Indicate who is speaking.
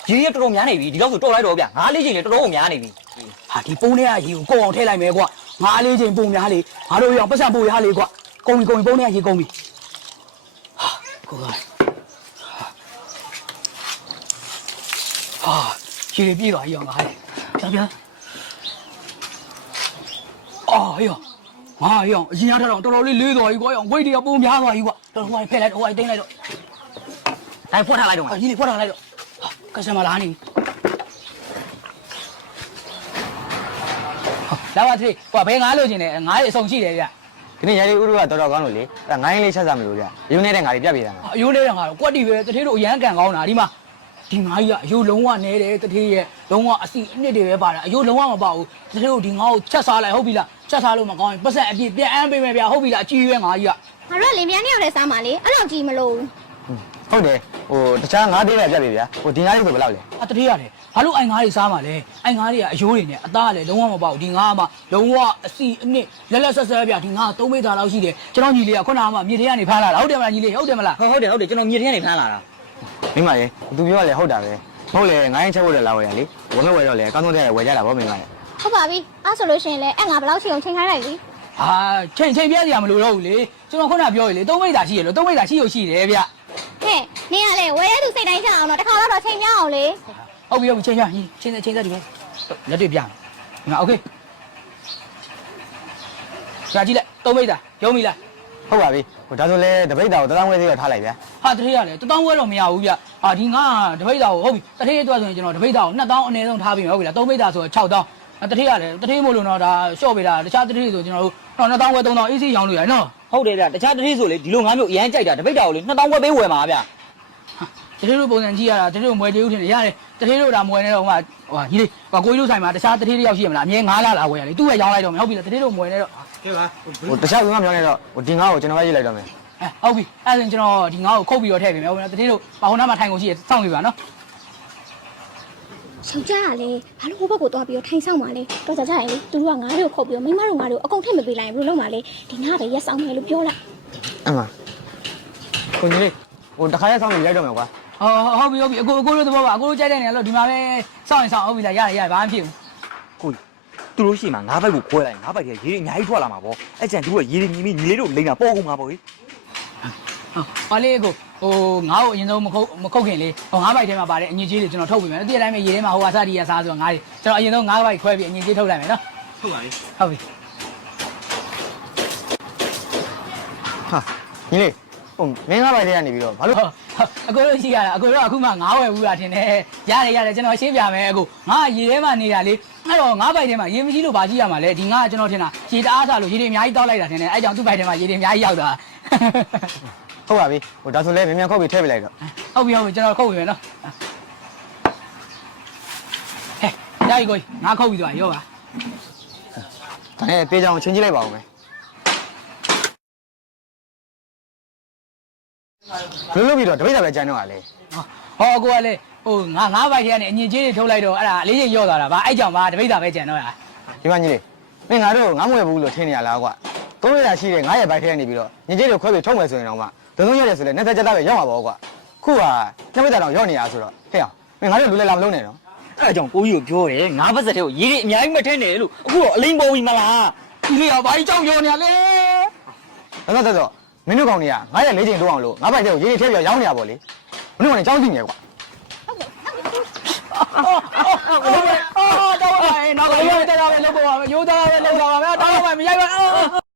Speaker 1: ရေရတော်တော်များနေပြီဒီလောက်ဆိုတော်လိုက်တော့ဗျာငါးလေးချိန်လေတော်တော်များနေပြီ
Speaker 2: ဟာဒီပုံးထဲကရေကိုကုန်အောင်ထည့်လိုက်မယ်ကွာငါးလေးချိန်ပုံများလေငါတို့ရအောင်ပတ်စံပို့ရလေကွာကုန်ပြီပုံးထဲကရေကုန်ပြီဟာကိုကဟာရေပြေးပါရောငါဟဲ့ပြန်အော်ရောငါရောအရင်ကထတော့တော်တော်လေးလေးသွားပြီကွာရောဝိတ်တွေကပုံများသွားပြီကွာတော်တော်ဟိုဖက်လိုက်တော့ဟိုတင်းလိုက်တော့
Speaker 1: တိုင်းဖွက်ထားလိုက်တော့
Speaker 2: အကြီးလေးဖွက်ထားလိုက်တော့ကစမလာနေလာပါသေးကွာဘယ်ငါလို့ကျင်တယ်ငါးအစုံရှိတယ်ဗျ
Speaker 3: ဒီနေ့ရိုင်းလေးဥရုကတော်တော်ကောင်းလို့လေအဲ့ငိုင်းလေးချက်စားမလို့ဗျရုံနေတဲ့ငါတွေပြတ်ပြေးတာ
Speaker 2: အယိုးလေးကငါတော့ကွက်တီပဲတထေးတို့အရန်ကန်ကောင်းတာဒီမှာဒီငါးကြီးကအယိုးလုံးဝနဲတယ်တထေးရဲ့လုံးဝအစီအနှစ်တွေပဲပါတာအယိုးလုံးဝမပါဘူးတထေးတို့ဒီငါ့ကိုချက်စားလိုက်ဟုတ်ပြီလားချက်စားလို့မကောင်းရင်ပတ်ဆက်အပြည့်ပြန်အမ်းပေးမယ်ဗျဟုတ်ပြီလားအကြီးရွယ်ငါးကြီးက
Speaker 4: ငါတို့လင်ပြန်နေရောက်လဲစားမှာလေအဲ့လောက်ကြီးမလို့
Speaker 3: ဟုတ်တယ်ဟိုတခြားငါးသေးပဲပြတ်ပြေးဗျဟိုဒီငါးလေးဆိုဘယ်လောက်လဲ
Speaker 2: တထေးရတယ်ဘာလို့အိုင်ငါးတွေစားမှာလဲအိုင်ငါးတွေကအယိုးတွေနဲ့အသားလည်းလုံးဝမပါဘူးဒီငါးကမှလုံးဝအစီအနှစ်လက်ဆက်ဆက်ဗျဒီငါး3မိသားလောက်ရှိတယ်ကျွန်တော်ညီလေးကခုနကမှမြေထဲကနေဖမ်းလာတာဟုတ်တယ်မလားညီလေးဟုတ်တယ်မလား
Speaker 1: ဟုတ်တယ်ကျွန်တော်မြေထဲကနေဖမ်းလာတာ
Speaker 3: မိမရေသူပြောရလေဟုတ်တာပဲဟုတ်လေငိုင်းချက်ဖို့လည်းလာဝယ်ရလေဝယ်မဲ့ဝယ်တော့လေအကောင်းဆုံးတဲ့ဝယ်ကြတာဗောမိမရေ
Speaker 4: ဟုတ်ပါပြီအဲ့ဆိုလို့ရှိရင်လည်းအဲ့ငါဘယ်လောက်ချိန်အောင်ချိန်ခိုင်းလိုက်လी
Speaker 2: ဟာချိန်ပြရမလို့တော့ဘူးလေကျွန်တော်ခုနပြောရလေ3မိသားရှိရလို့3မိသားရှိရှိတယ်ဗျ
Speaker 4: ဟဲ့နင်ကလည်းဝယ်ရသူစိတ်တိုင်းချအောင်တော့တစ်ခါတော့ချိန်ပြအောင်လေ
Speaker 2: ဟုတ်ပြီချိန်သက်ဒီပဲလက်တွေ့ပြမယ်ဒီမှာโอเคကြာကြည့်လိုက်3မိသားရုံးပြီလား
Speaker 3: ဟုတ်ပါပြီဟိုဒါဆိုလဲတပိတ်တာကိုတန်းဝဲသေးတော့ထားလိုက်ဗျ
Speaker 2: ဟာတထေးရတယ်1000ဝဲတော့မရဘူးဗျဟာဒီငါတပိတ်တာကိုဟုတ်ပြီတထေးအတွက်ဆိုရင်ကျွန်တော်တပိတ်တာကို2000အနည်းဆုံးထားပြီးဟုတ်ပြီလား3ပိတ်တာဆိုတော့6000တထေးရတယ်တထေးမို့လို့တော့ဒါရှော့ပေးတာတခြားတထေးဆိုကျွန်တော်တို့2000ဝဲ3000 AC ရောင်းလို့ရတယ်နော်
Speaker 1: ဟုတ်တယ်ဗျတခြားတထေးဆိုလေဒီလိုငါမျိုးအရန်ကြိုက်တာတပိတ်တာကိုလေ2000ဝက်ပေးဝယ်မှာဗျ
Speaker 2: တထေးတို့ပုံစံကြည့်ရတာတထေးတို့မွယ်တေးဦးထင်တယ်ရတယ်တထေးတို့ဒါမွယ်နေတော့ဟိုကြီးလေးကိုကြီးတို့ဆိုင်မှာတခြားတထေးတယောက်ရှိရမလားအမြဲ9လလာဝယ်ရလေသူ့ရဲ့ရောင်းလိုက်တော့မယ်ဟုတ်ပြီလားတထေးတို့မွယ်နေတော့
Speaker 3: ဟဲ့ပါဟိုတခြားဘယ်မှမပြောင်းနေတော့ဟိုဒီငါ့ကိုကျွန်တော်ပဲရေးလိုက်တော့မယ်
Speaker 2: ဟုတ်ပြီအဲ့ဒါဆိုကျွန်တော်ဒီငါ့ကိုခုတ်ပြီးတော့ထည့်ပေးမယ်ဟုတ်ပြီလားတထေးတို့ဘာဟိုနားမှာထိုင်ကုန်ရှိရစောင့်နေပါနော်
Speaker 4: ယောက်ျားကလည်းဘာလို့ဟိုဘက်ကိုသွားပြီးတော့ထိုင်ဆောင်ပါလဲတော့ကြရင်လေသူတို့ကငါးတွေကိုခုတ်ပြီးတော့မိန်းမတို့ငါးတွေကိုအကုန်ထည့်မပေးလိုက်ဘူးဘယ်လိုလုပ်မှာလဲဒီငါးပဲရက်ဆောင်မယ်လို့ပြောလိုက်
Speaker 3: အမကိုကြီးလေးဟိုတခါရက်ဆောင်နေရိုက်တော့မယ်ကွာ
Speaker 2: ဟုတ်ပြီအကိုတို့သဘောပါအကိုတို့ကြိုက်တဲ့နေရာလို့ဒီမှာပဲစောင့်ရင်စောင့်ဟုတ်ပြီလားရဘာမှဖြစ်ဘူး
Speaker 1: ကိုကြီးသူတို့ရှိမှငါးဘက်ကိုခွဲလိုက်ငါးဘက်တည်းရေတွေအများကြီးထွက်လာမှာပေါ့အဲ့ကျန်သူကရေတွေမြင်ပြီးညီလေးတို့လိမ့်တာပေါ်ကုန်မှာပေါ့ကြီး
Speaker 2: ဟာလေးကိုဟိုငါ့ကိုအရင်ဆုံးမခုတ်ခင်လေးဟိုငါးဘိုက်ထဲမှာပါတယ်အငြင်းကြီးတွေကျွန်တော်ထုတ်ပေးမယ်ဒီအတိုင်းပဲရေထဲမှာဟိုအစတီးရစားဆိုတော့ငါးတွေကျွန်တော်အရင်ဆုံးငါးဘိုက်ခွဲပြီးအငြင်းကြီးထုတ်လိုက်မယ်နော်
Speaker 1: ဟုတ်ပါပြီ
Speaker 2: ဟုတ်ပြီ
Speaker 3: ဟာညီလေးဟိုမင်းငါးဘိုက်ထဲကနေပြီးတော့ဘာလို့
Speaker 2: အကိုတို့ရှိရတာအကိုတို့အခုမှငါးဝယ်ဘူးလားထင်တယ်ရတယ်ကျွန်တော်ရှင်းပြမယ်အကိုငါရေထဲမှာနေတာလေအဲ့တော့ငါးဘိုက်ထဲမှာရေမရှိလို့ဘာကြည့်ရမှာလဲဒီငါကကျွန်တော်ထင်တာရေတအားစားလို့ရေတွေအများကြီးတောက်လိုက်တာထင်တယ်အဲ့ကြောင့်သူ့ဘိုက်ထဲမှာရေတွေအများကြီးရောက်တာ
Speaker 3: ဟုတ်ပါပြီဟိုဒါဆိုလဲမြန်ခုတ်ပြီးထည့်ပေးလိုက်တော့
Speaker 2: ဟုတ်ပြီကျွန်တော်ခုတ်ပြီမယ်နော်ဟဲ့ရပြီကိုငါခုတ်ပြီးသွားရောပါ
Speaker 3: ဒါနဲ့ပေးချောင်းချင်းကြည့်လိုက်ပါဦးမယ်ဘယ်လိုပြီးတော့တပိတ်တာပဲကြိုင်းတော့လေ
Speaker 2: ဟောကိုကလေဟိုငါးဘိုက်ထဲကနေအငြင်းကြီးတွေထုတ်လိုက်တော့အဲ့ဒါအလေးချင်းရော့သွားတာဗာအဲ့ကြောင့်ဗာတပိတ်တာပဲကြံတော့ရ
Speaker 3: ဒီမှာညီလေးမင်းငါတို့ငါမွေဘူးလို့ထင်နေရလားကွာသုံးရရှိတဲ့ငါးရဲ့ဘိုက်ထဲကနေပြီးတော့ညင်ကြီးတွေခွဲပြီးထုတ်မယ်ဆိုရင်တော့မှသုံးရတယ်ဆိုလဲနဲ့သက်ကြတာပဲရောက်မှာပေါ့ကွာခုကနှစ်ပိတ်တာတော့ရောက်နေရဆိုတော့ဟဲ့အောင်မင်းငါတို့လူလဲလာမလုံးနဲ့နော်
Speaker 1: အဲ့ကြောင့်ကိုကြီးကိုပြောတယ်ငါးဘက်စက်ထဲကိုရေတွေအများကြီးမထင်းနဲ့လို့အခုတော့အလိမ့်ပေါ်ပြီမလား
Speaker 2: ဒီလေးကဘာကြီးကြောက်ရောနေရလဲ
Speaker 3: တော့မင်းတို့ကောင်တွေကငါးရဲ့လေးချိန်တိုးအောင်လို့ငါးဘိုက်ထဲကိုရေတွေထည့်ပြီးရောင်းနေရပါလေမင်းတို့ကလည်းကြောက်ကြည့်နေကွာ
Speaker 2: တော့ပါနောက်ကရိုးသားပဲလုပ်ပါမယ်ရိုးသားပဲလုပ်ပါမယ်တောင်းပါမယ်မရိုက်ပါ